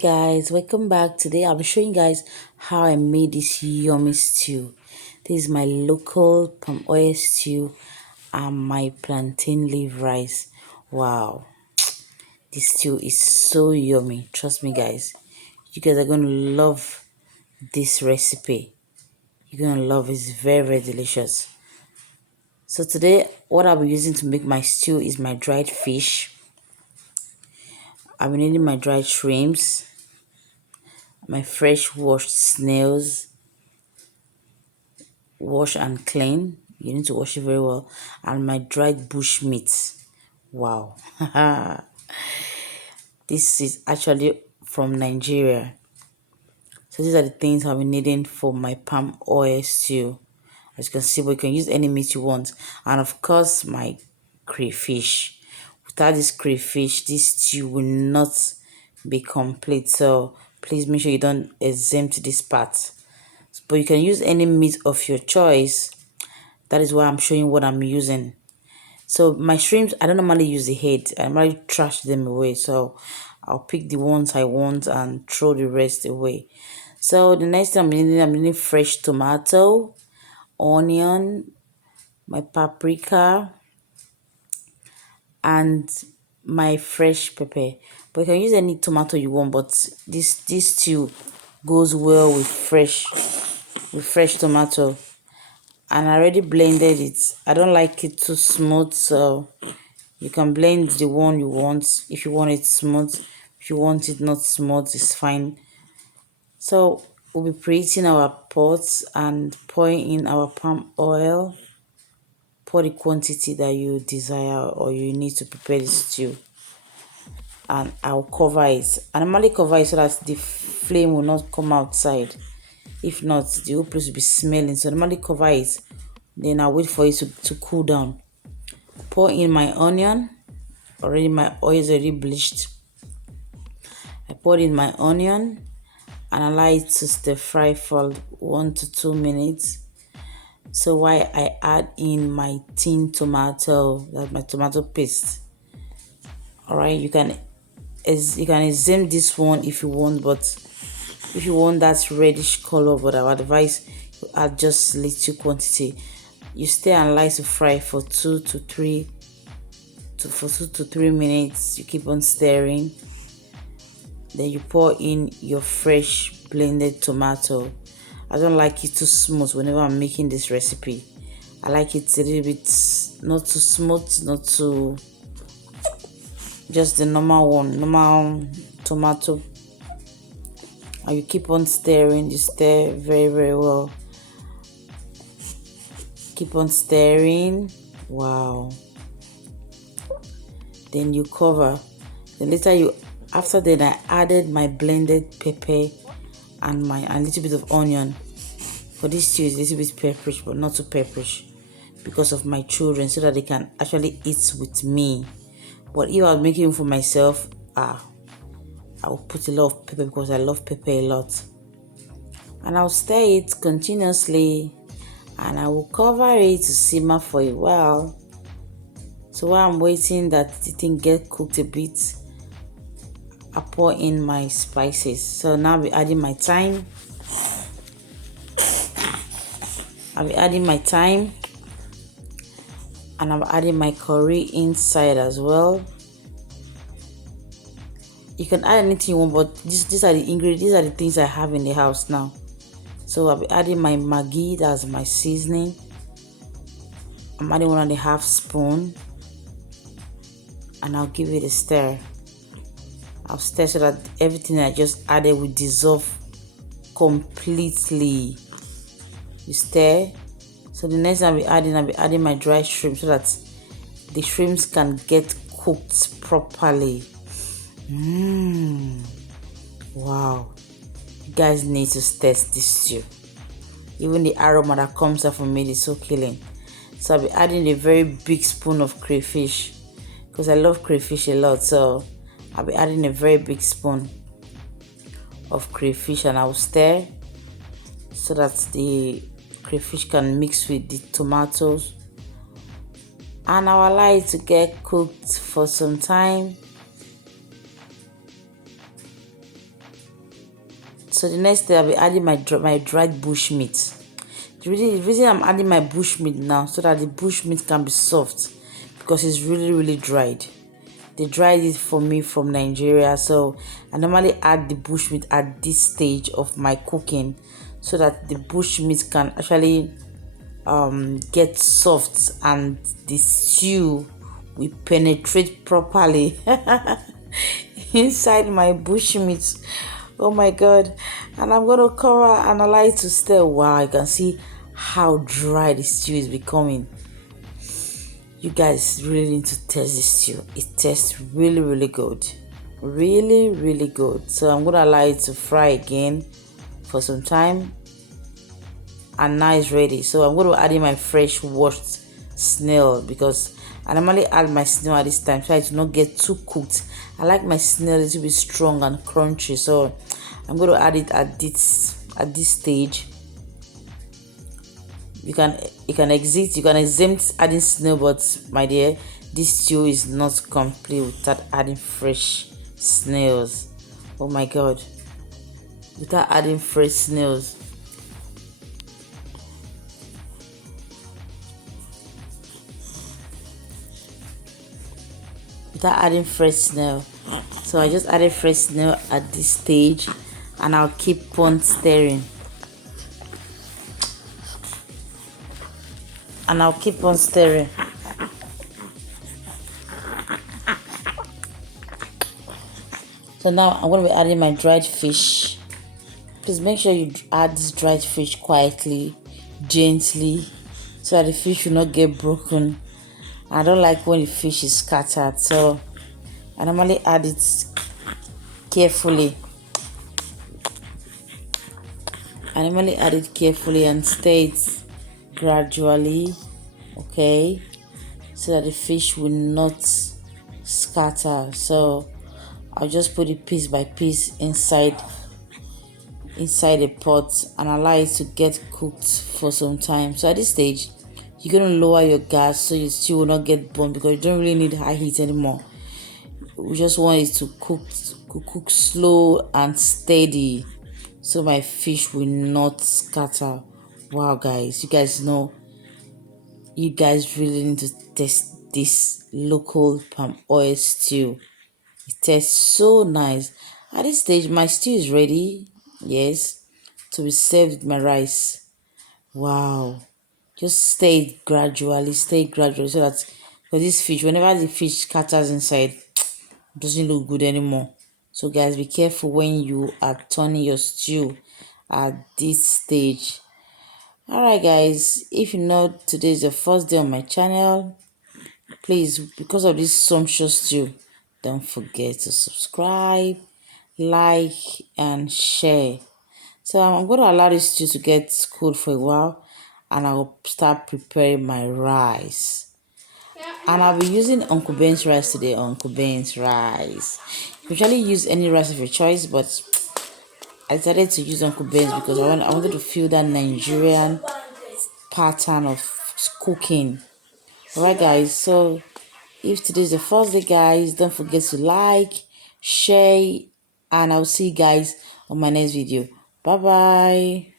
Guys, welcome back. Today I'll be showing you guys how I made this yummy stew. This is my local palm oil stew and my plantain leaf rice. Wow, this stew is so yummy. Trust me guys, you guys are going to love this recipe. You're going to love it. It's very delicious. So today what I'll be using to make my stew is my dried fish. I've been eating my dried shrimps, my fresh washed snails, wash and clean. You need to wash it very well. And my dried bush meat. Wow. This is actually from Nigeria. So these are the things I'll be needing for my palm oil stew. As you can see, but you can use any meat you want. And of course, my crayfish. Without this crayfish, this stew will not be complete. So please make sure you don't exempt this part. But you can use any meat of your choice. That is why I'm showing what I'm using. So my shrimps, I don't normally use the head. I normally trash them away. So I'll pick the ones I want and throw the rest away. So the next thing I'm needing fresh tomato, onion, my paprika, and my fresh pepper. But you can use any tomato you want, but this stew goes well with fresh tomato. And I already blended it. I don't like it too smooth, so you can blend the one you want. If you want it smooth, if you want it not smooth, it's fine. So we'll be preheating our pots and pouring in our palm oil. Pour the quantity that you desire or you need to prepare the stew. And I'll cover it. I normally cover it so that the flame will not come outside. If not, the whole place will be smelling. So I normally cover it. Then I'll wait for it to cool down. Pour in my onion. Already my oil is already bleached. I poured in my onion and allow it to stir fry for 1 to 2 minutes. So while I add in my tin tomato, that's my tomato paste. Alright, you can exempt this one if you want, but if you want that reddish color, but I would advise you add just little quantity. You stir and allow it to fry for 2 to 3 minutes. You keep on stirring. Then you pour in your fresh blended tomato. I don't like it too smooth whenever I'm making this recipe. I like it a little bit not too smooth, not too, just the normal tomato. And you keep on stirring. You stir very well. Keep on stirring. Wow. Then you cover. Then later after that I added my blended pepper and a little bit of onion. For this stew is a little bit pepperish, but not too pepperish because of my children, so that they can actually eat with me. But if I was making it for myself, I will put a lot of pepper because I love pepper a lot. And I'll stir it continuously and I will cover it to simmer for a while. So while I'm waiting that the thing get cooked a bit, I pour in my spices. So now I'll be adding my thyme. And I'm adding my curry inside as well. You can add anything you want, but these are the ingredients, these are the things I have in the house now. So I'll be adding my Maggi, that's my seasoning. I'm adding 1.5 spoon. And I'll give it a stir. I'll stir so that everything I just added will dissolve completely. You stir. So the next I'll be adding my dry shrimp so that the shrimps can get cooked properly. Wow. You guys need to test this stew. Even the aroma that comes out from it is so killing. So I'll be adding a very big spoon of crayfish because I love crayfish a lot. So I'll be adding a very big spoon of crayfish and I'll stir so that the crayfish can mix with the tomatoes. And I'll allow it to get cooked for some time. So the next day I'll be adding my dried bush meat. The reason I'm adding my bush meat now, so that the bush meat can be soft, because it's really dried. They dried it for me from Nigeria, so I normally add the bush meat at this stage of my cooking, so that the bush meat can actually get soft and the stew will penetrate properly inside my bush meat. Oh my god. And I'm gonna cover and allow it to stir. Wow, you can see how dry the stew is becoming. You guys really need to taste this stew. It tastes really good, really good. So I'm gonna allow it to fry again for some time, and now it's ready. So I'm going to add in my fresh washed snail, because I normally add my snail at this time so it will not get too cooked. I like my snail a little bit strong and crunchy, so I'm going to add it at this stage. You can exempt adding snail, but my dear, this stew is not complete without adding fresh snails. Oh my god, without adding fresh snails. Without adding fresh snail. So I just added fresh snail at this stage, and I'll keep on stirring. So now I'm going to be adding my dried fish. Please make sure you add this dried fish quietly, gently, so that the fish will not get broken. I don't like when the fish is scattered, so I normally add it carefully. And stir it gradually, okay, so that the fish will not scatter. So I'll just put it piece by piece inside a pot and allow it to get cooked for some time. So at this stage, you're going to lower your gas so your stew will not get burnt, because you don't really need high heat anymore. We just want it to cook slow and steady, so my fish will not scatter. Wow guys, you guys really need to taste this local palm oil stew. It tastes so nice. At this stage, my stew is ready, yes, to be served with my rice. Wow. Just stir it gradually, so that for this fish, whenever the fish scatters inside, it doesn't look good anymore. So guys, be careful when you are turning your stew at this stage. Alright guys, if you know today is the first day on my channel, please, because of this sumptuous stew, don't forget to subscribe, like and share. So I'm going to allow this stew to get cool for a while, and I'll start preparing my rice. And I'll be using Uncle Ben's rice today. Uncle Ben's rice. You can usually use any rice of your choice, but I decided to use Uncle Ben's because I wanted to feel that Nigerian pattern of cooking. Alright guys, so if today is the first day guys, don't forget to like, share, and I'll see you guys on my next video. Bye bye.